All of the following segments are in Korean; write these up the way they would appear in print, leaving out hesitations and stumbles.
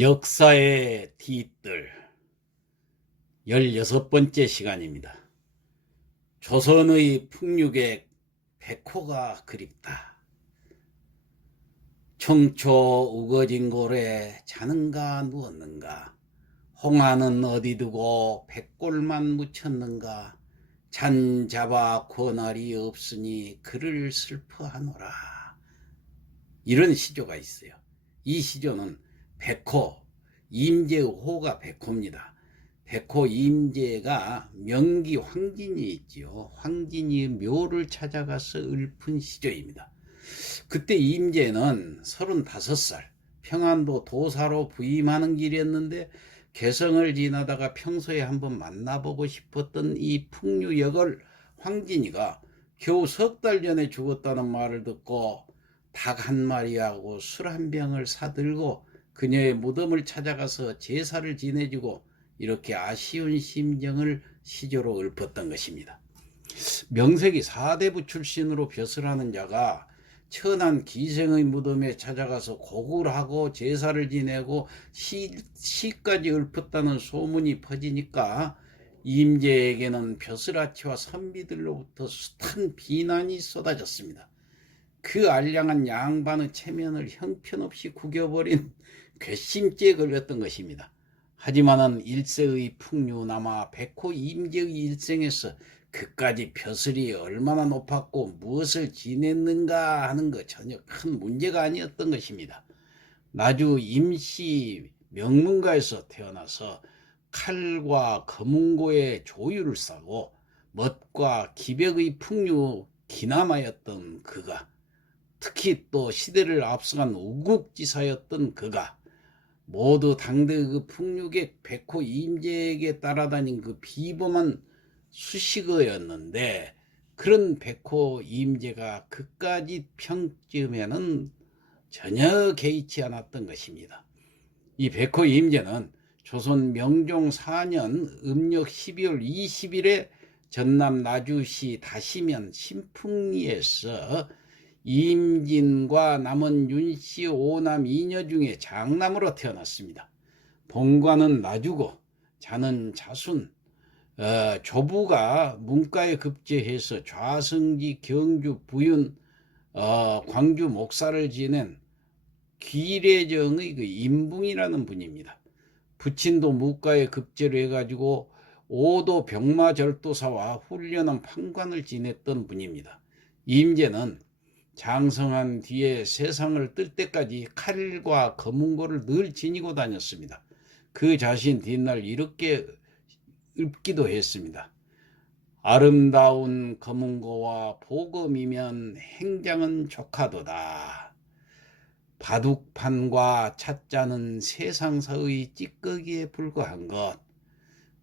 역사의 뒤뜰 16번째 시간입니다. 조선의 풍류객 백호가 그립다. 청초 우거진 고래 자는가 누웠는가, 홍아는 어디 두고 백골만 묻혔는가, 잔 잡아 권할이 없으니 그를 슬퍼하노라. 이런 시조가 있어요. 이 시조는 백호, 임제의 호가 백호입니다. 백호 임제가 명기 황진이 있지요. 황진이 묘를 찾아가서 읊은 시조입니다. 그때 임제는 35살, 평안도 도사로 부임하는 길이었는데 개성을 지나다가 평소에 한번 만나보고 싶었던 이 풍류역을 황진이가 겨우 3달 전에 죽었다는 말을 듣고 닭 한 마리하고 술 한 병을 사들고 그녀의 무덤을 찾아가서 제사를 지내주고 이렇게 아쉬운 심정을 시조로 읊었던 것입니다. 명색이 사대부 출신으로 벼슬하는 자가 천한 기생의 무덤에 찾아가서 곡을 하고 제사를 지내고 시까지 읊었다는 소문이 퍼지니까 임제에게는 벼슬아치와 선비들로부터 숱한 비난이 쏟아졌습니다. 그 알량한 양반의 체면을 형편없이 구겨버린 괘씸죄에 걸렸던 것입니다. 하지만은 일세의 풍류남아 백호 임제의 일생에서 그까지 벼슬이 얼마나 높았고 무엇을 지냈는가 하는 것 전혀 큰 문제가 아니었던 것입니다. 나주 임시 명문가에서 태어나서 칼과 검은고의 조유를 싸고 멋과 기백의 풍류 기남아였던 그가, 특히 또 시대를 앞서간 우국지사였던 그가 모두 당대의 그 풍류객 백호 임제에게 따라다닌 그 비범한 수식어였는데, 그런 백호 임제가 그까지 평쯤에는 전혀 개의치 않았던 것입니다. 이 백호 임제는 조선 명종 4년 음력 12월 20일에 전남 나주시 다시면 신풍리에서 임진과 남은 윤씨 5남 2녀 중에 장남으로 태어났습니다. 본관은 나주고 자는 자순, 조부가 문과에 급제해서 좌성지, 경주, 부윤, 광주 목사를 지낸 귀례정의 그 임붕이라는 분입니다. 부친도 문과에 급제를 해가지고 오도 병마절도사와 훈련한 판관을 지냈던 분입니다. 임제는 장성한 뒤에 세상을 뜰 때까지 칼과 검은고를 늘 지니고 다녔습니다. 그 자신 뒷날 이렇게 읊기도 했습니다. 아름다운 검은고와 보검이면 행장은 족하도다. 바둑판과 찻잔은 세상사의 찌꺼기에 불과한 것.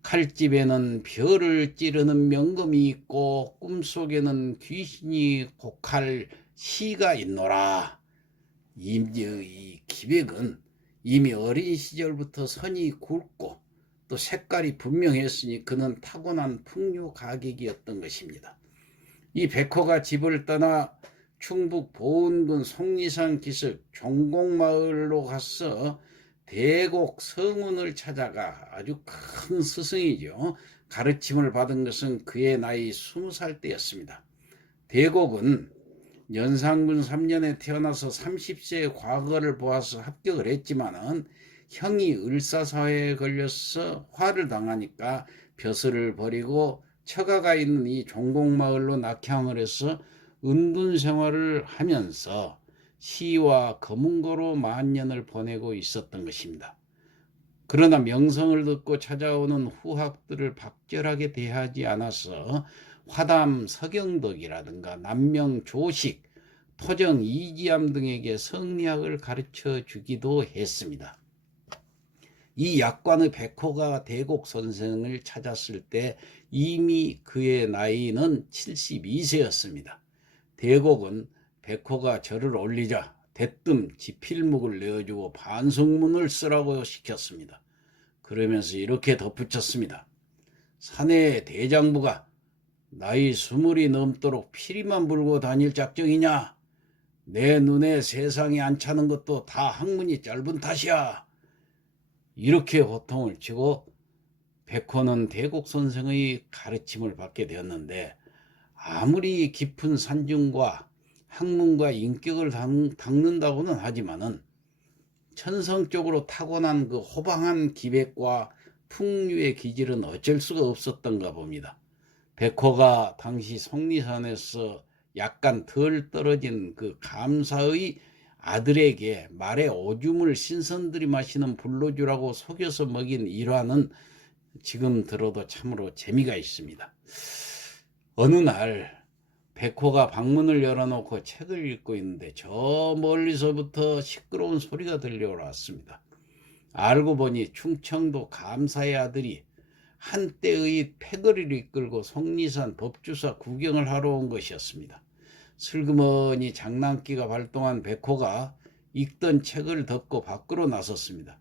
칼집에는 별을 찌르는 명검이 있고 꿈속에는 귀신이 곡할 시가 있노라. 임제의 기백은 이미 어린 시절부터 선이 굵고 또 색깔이 분명했으니 그는 타고난 풍류 가객이었던 것입니다. 이 백호가 집을 떠나 충북 보은군 속리산 기슭 종곡마을로 가서 대곡 성운을 찾아가, 아주 큰 스승이죠. 가르침을 받은 것은 그의 나이 20살 때였습니다. 대곡은 연산군 3년에 태어나서 30세의 과거를 보아서 합격을 했지만은 형이 을사사회에 걸려서 화를 당하니까 벼슬을 버리고 처가가 있는 이 종곡마을로 낙향을 해서 은둔 생활을 하면서 시와 검은고로 만년을 보내고 있었던 것입니다. 그러나 명성을 듣고 찾아오는 후학들을 박절하게 대하지 않아서 화담 서경덕이라든가 남명 조식, 토정 이지암 등에게 성리학을 가르쳐 주기도 했습니다. 이 약관의 백호가 대곡 선생을 찾았을 때 이미 그의 나이는 72세였습니다. 대곡은 백호가 절을 올리자 대뜸 지필묵을 내어주고 반성문을 쓰라고 시켰습니다. 그러면서 이렇게 덧붙였습니다. 사내 대장부가 나이 20이 넘도록 피리만 불고 다닐 작정이냐? 내 눈에 세상에 안 차는 것도 다 학문이 짧은 탓이야. 이렇게 호통을 치고 백호는 대곡 선생의 가르침을 받게 되었는데, 아무리 깊은 산중과 학문과 인격을 닦는다고는 하지만은 천성적으로 타고난 그 호방한 기백과 풍류의 기질은 어쩔 수가 없었던가 봅니다. 백호가 당시 속리산에서 약간 덜 떨어진 그 감사의 아들에게 말에 오줌을 신선들이 마시는 불로주라고 속여서 먹인 일화는 지금 들어도 참으로 재미가 있습니다. 어느 날 백호가 방문을 열어놓고 책을 읽고 있는데 저 멀리서부터 시끄러운 소리가 들려왔습니다. 알고 보니 충청도 감사의 아들이 한때의 패거리를 이끌고 속리산 법주사 구경을 하러 온 것이었습니다. 슬그머니 장난기가 발동한 백호가 읽던 책을 덮고 밖으로 나섰습니다.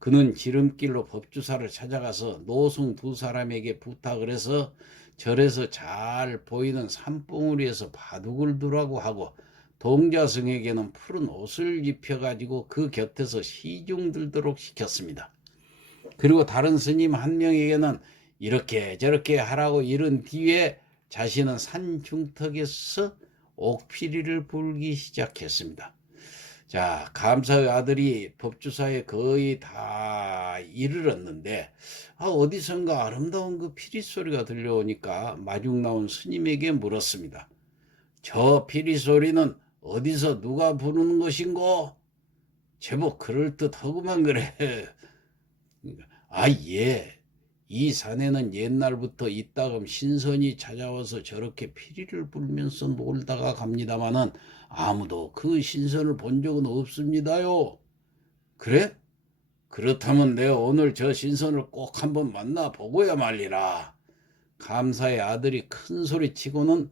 그는 지름길로 법주사를 찾아가서 노승 두 사람에게 부탁을 해서 절에서 잘 보이는 산봉우리에서 바둑을 두라고 하고, 동자승에게는 푸른 옷을 입혀가지고 그 곁에서 시중 들도록 시켰습니다. 그리고 다른 스님 한 명에게는 이렇게 저렇게 하라고 이른 뒤에 자신은 산 중턱에서 옥피리를 불기 시작했습니다. 자, 감사의 아들이 법주사에 거의 다 이르렀는데 어디선가 아름다운 그 피리 소리가 들려오니까 마중 나온 스님에게 물었습니다. 저 피리 소리는 어디서 누가 부르는 것인고? 제법 그럴듯하구만 그래. 아, 예. 이 산에는 옛날부터 이따금 신선이 찾아와서 저렇게 피리를 불면서 놀다가 갑니다마는 아무도 그 신선을 본 적은 없습니다요. 그래? 그렇다면 내가 오늘 저 신선을 꼭 한번 만나보고야 말리라. 감사의 아들이 큰 소리치고는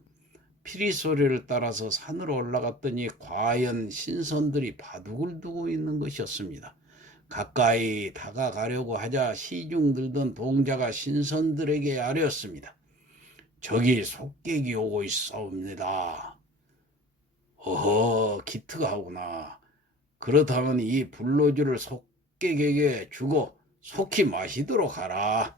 피리 소리를 따라서 산으로 올라갔더니 과연 신선들이 바둑을 두고 있는 것이었습니다. 가까이 다가가려고 하자 시중 들던 동자가 신선들에게 아뢰었습니다. 저기 속객이 오고 있사옵니다. 어허, 기특 하구나. 그렇다면 이 불로주를 속객에게 주고 속히 마시도록 하라.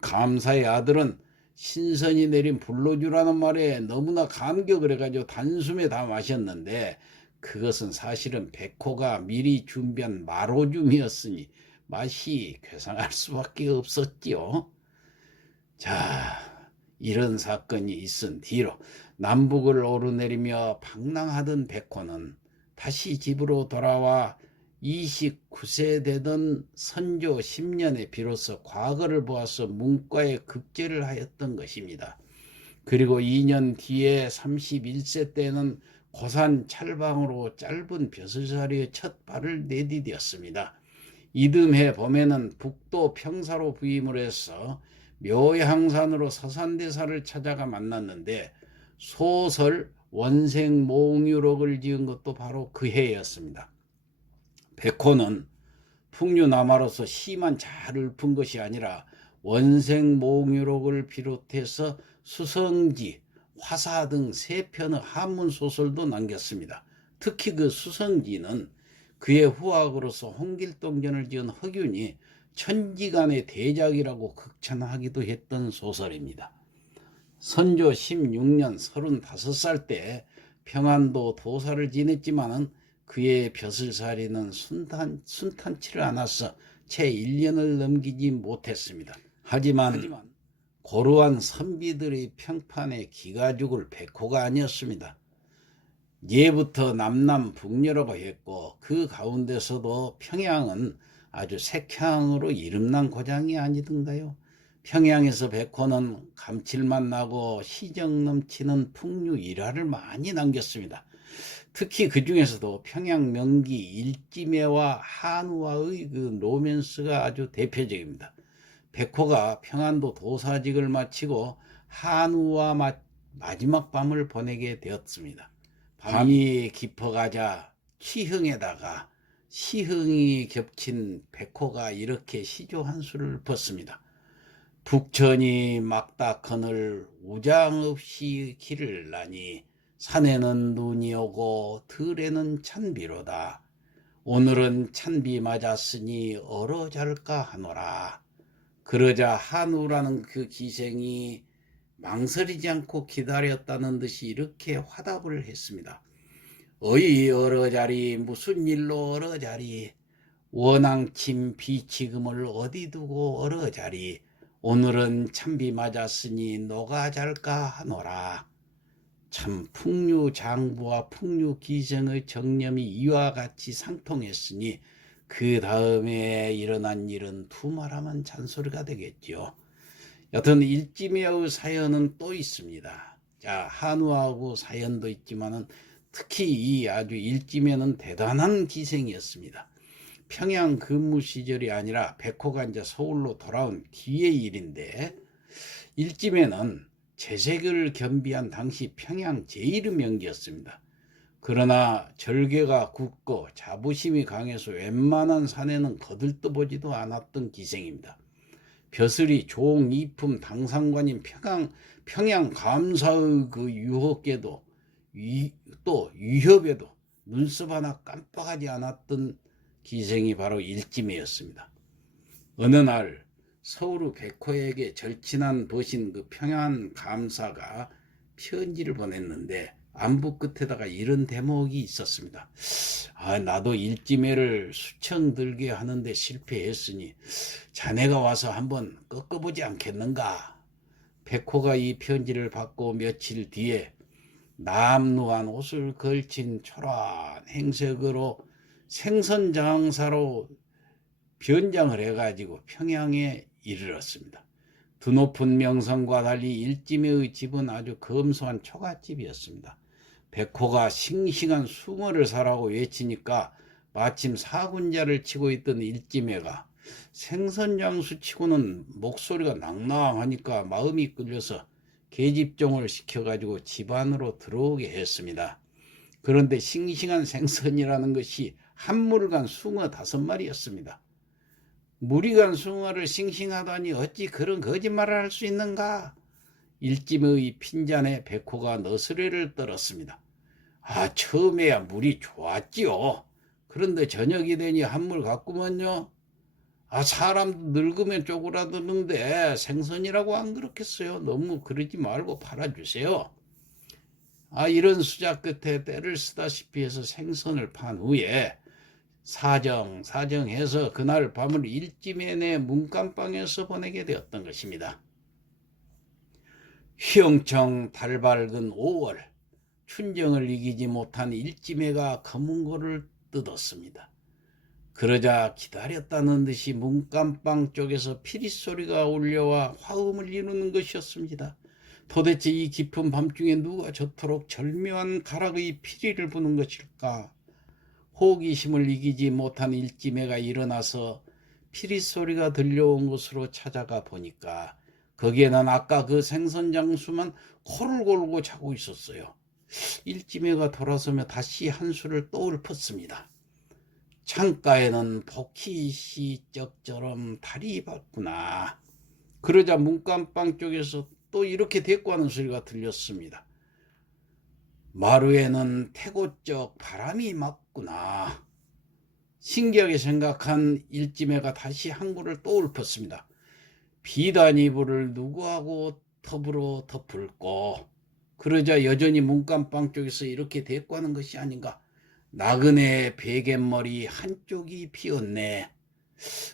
감사의 아들은 신선이 내린 불로주라는 말에 너무나 감격을 해가지고 단숨에 다 마셨는데, 그것은 사실은 백호가 미리 준비한 말오줌이었으니 맛이 괴상할 수밖에 없었지요. 자, 이런 사건이 있은 뒤로 남북을 오르내리며 방랑하던 백호는 다시 집으로 돌아와 29세 되던 선조 10년에 비로소 과거를 보아서 문과에 급제를 하였던 것입니다. 그리고 2년 뒤에 31세 때는 고산 찰방으로 짧은 벼슬살이의 첫 발을 내디뎠습니다. 이듬해 봄에는 북도 평사로 부임을 해서 묘향산으로 서산대사를 찾아가 만났는데, 소설 원생몽유록을 지은 것도 바로 그 해였습니다. 백호는 풍류남아로서 시만 잘 읊은 것이 아니라 원생몽유록을 비롯해서 수성지, 화사 등 3편의 한문소설도 남겼습니다. 특히 그 수성지는 그의 후학으로서 홍길동전을 지은 허균이 천지간의 대작이라고 극찬하기도 했던 소설입니다. 선조 16년 35살 때 평안도 도사를 지냈지만은 그의 벼슬살이는 순탄치를 않아서 채 1년을 넘기지 못했습니다. 하지만 고루한 선비들의 평판에 기가 죽을 백호가 아니었습니다. 예부터 남남북녀라고 했고, 그 가운데서도 평양은 아주 색향으로 이름난 고장이 아니던가요. 평양에서 백호는 감칠맛 나고 시정 넘치는 풍류 일화를 많이 남겼습니다. 특히 그 중에서도 평양 명기 일지매와 한우와의 그 로맨스가 아주 대표적입니다. 백호가 평안도 도사직을 마치고 한우와 마지막 밤을 보내게 되었습니다. 밤이 깊어가자 취흥에다가 시흥이 겹친 백호가 이렇게 시조 한 수를 읊었습니다. 북천이 막다커늘 우장 없이 길을 나니 산에는 눈이 오고 들에는 찬비로다. 오늘은 찬비 맞았으니 어러잘까 하노라. 그러자 한우라는 그 기생이 망설이지 않고 기다렸다는 듯이 이렇게 화답을 했습니다. 어이 어러자리, 무슨 일로 어러자리, 원앙침 비치금을 어디 두고 어러자리, 오늘은 찬비 맞았으니 너가 잘까 하노라. 참 풍류장부와 풍류기생의 정념이 이와 같이 상통했으니 그 다음에 일어난 일은 두말하면 잔소리가 되겠죠. 여튼 일지매의 사연은 또 있습니다. 자, 한우하고 사연도 있지만은 특히 이 아주 일지매는 대단한 기생이었습니다. 평양 근무 시절이 아니라 백호가 이제 서울로 돌아온 뒤의 일인데, 일지매는 재색을 겸비한 당시 평양 제1의 명기였습니다. 그러나 절개가 굳고 자부심이 강해서 웬만한 산에는 거들떠보지도 않았던 기생입니다. 벼슬이 종, 이품, 당상관인 평양 감사의 그 유혹에도 또 위협에도 눈썹 하나 깜빡하지 않았던 기생이 바로 일지매였습니다. 어느 날 서울의 백호에게 절친한 벗인 그 평양 감사가 편지를 보냈는데 안부 끝에다가 이런 대목이 있었습니다. 나도 일지매를 수청 들게 하는데 실패했으니 자네가 와서 한번 꺾어보지 않겠는가. 백호가 이 편지를 받고 며칠 뒤에 남루한 옷을 걸친 초라한 행색으로 생선장사로 변장을 해가지고 평양에 이르렀습니다. 드높은 명성과 달리 일지매의 집은 아주 검소한 초가집이었습니다. 백호가 싱싱한 숭어를 사라고 외치니까 마침 사군자를 치고 있던 일지매가 생선장수 치고는 목소리가 낭낭하니까 마음이 끌려서 계집종을 시켜가지고 집 안으로 들어오게 했습니다. 그런데 싱싱한 생선이라는 것이 한물간 숭어 5마리였습니다. 무리간 숭어를 싱싱하다니 어찌 그런 거짓말을 할 수 있는가? 일지매의 핀잔에 백호가 너스레를 떨었습니다. 처음에야 물이 좋았지요. 그런데 저녁이 되니 한물 같구먼요. 사람 늙으면 쪼그라드는데 생선이라고 안 그렇겠어요. 너무 그러지 말고 팔아주세요. 이런 수작 끝에 때를 쓰다시피 해서 생선을 판 후에 사정해서 그날 밤을 일지매네 문간방에서 보내게 되었던 것입니다. 휘영청 달 밝은 5월, 춘정을 이기지 못한 일지매가 검은고를 뜯었습니다. 그러자 기다렸다는 듯이 문간방 쪽에서 피리소리가 울려와 화음을 이루는 것이었습니다. 도대체 이 깊은 밤중에 누가 저토록 절묘한 가락의 피리를 부는 것일까? 호기심을 이기지 못한 일지매가 일어나서 피리소리가 들려온 곳으로 찾아가 보니까 거기에는 아까 그 생선장수만 코를 골고 자고 있었어요. 일지매가 돌아서며 다시 한수를 또 읊었습니다. 창가에는 복희씨 쩍처럼 달이 밝구나. 그러자 문간방 쪽에서 또 이렇게 대꾸하는 소리가 들렸습니다. 마루에는 태고적 바람이 맞구나. 신기하게 생각한 일지매가 다시 항구를 또 읊었습니다. 비단 이불을 누구하고 더불어 덮을꼬. 그러자 여전히 문간방 쪽에서 이렇게 대꾸하는 것이 아닌가. 나그네 베갯머리 한쪽이 비었네.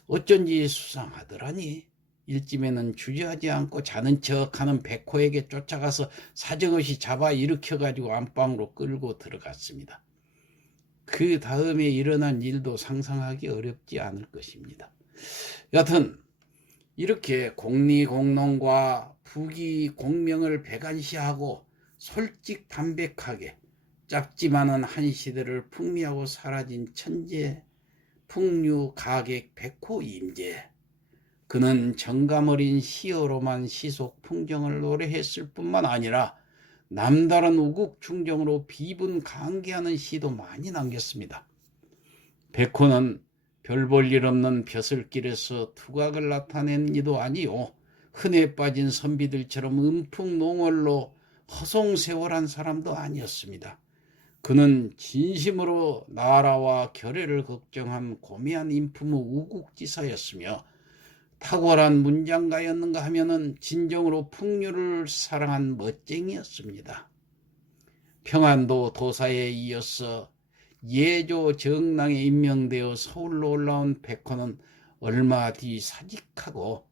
어쩐지 수상하더라니. 일지매는 주저하지 않고 자는 척하는 백호에게 쫓아가서 사정없이 잡아 일으켜가지고 안방으로 끌고 들어갔습니다. 그 다음에 일어난 일도 상상하기 어렵지 않을 것입니다. 여튼 이렇게 공리공론과 부귀공명을 배관시하고 솔직담백하게 짧지만은 한 시대를 풍미하고 사라진 천재 풍류가객 백호 임재. 그는 정감어린 시어로만 시속 풍정을 노래했을 뿐만 아니라 남다른 우국충정으로 비분 강개하는 시도 많이 남겼습니다. 백호는 별 볼 일 없는 벼슬길에서 투각을 나타낸 이도 아니요, 흔해 빠진 선비들처럼 음풍농월로 허송세월한 사람도 아니었습니다. 그는 진심으로 나라와 결의를 걱정한 고미한 인품의 우국지사였으며 탁월한 문장가였는가 하면은 진정으로 풍류를 사랑한 멋쟁이였습니다. 평안도 도사에 이어서 예조 정랑에 임명되어 서울로 올라온 백호는 얼마 뒤 사직하고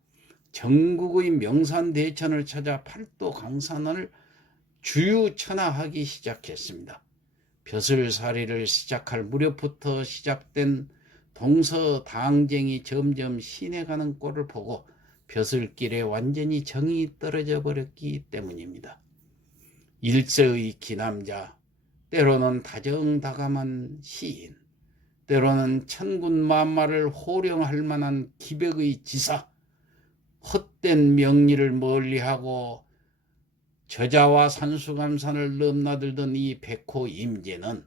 전국의 명산대천을 찾아 팔도 강산을 주유천하하기 시작했습니다. 벼슬살이를 시작할 무렵부터 시작된 동서당쟁이 점점 신해가는 꼴을 보고 벼슬길에 완전히 정이 떨어져 버렸기 때문입니다. 일세의 기남자, 때로는 다정다감한 시인, 때로는 천군만마를 호령할 만한 기백의 지사, 헛된 명리를 멀리하고 저자와 산수감산을 넘나들던 이 백호 임제는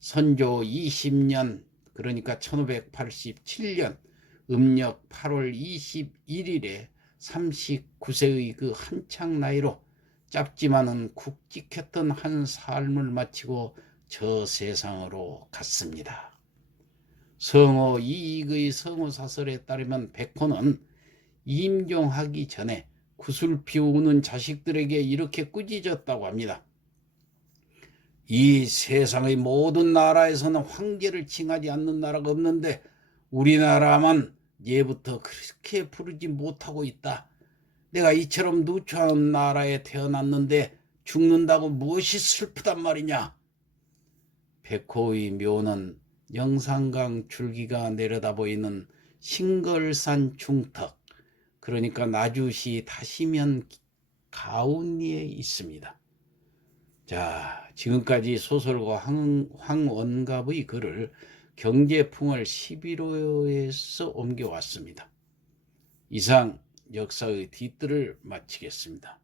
선조 20년, 그러니까 1587년 음력 8월 21일에 39세의 그 한창 나이로 짧지만은 굵직했던 한 삶을 마치고 저 세상으로 갔습니다. 성호 이익의 성호사설에 따르면 백호는 임종하기 전에 구슬 피우는 자식들에게 이렇게 꾸짖었다고 합니다. 이 세상의 모든 나라에서는 황제를 칭하지 않는 나라가 없는데 우리나라만 예부터 그렇게 부르지 못하고 있다. 내가 이처럼 누추한 나라에 태어났는데 죽는다고 무엇이 슬프단 말이냐. 백호의 묘는 영산강 줄기가 내려다 보이는 싱걸산 중턱, 그러니까 나주시 다시면 가운리에 있습니다. 자, 지금까지 소설가 황원갑의 글을 경제풍월 11호에서 옮겨왔습니다. 이상 역사의 뒷뜰을 마치겠습니다.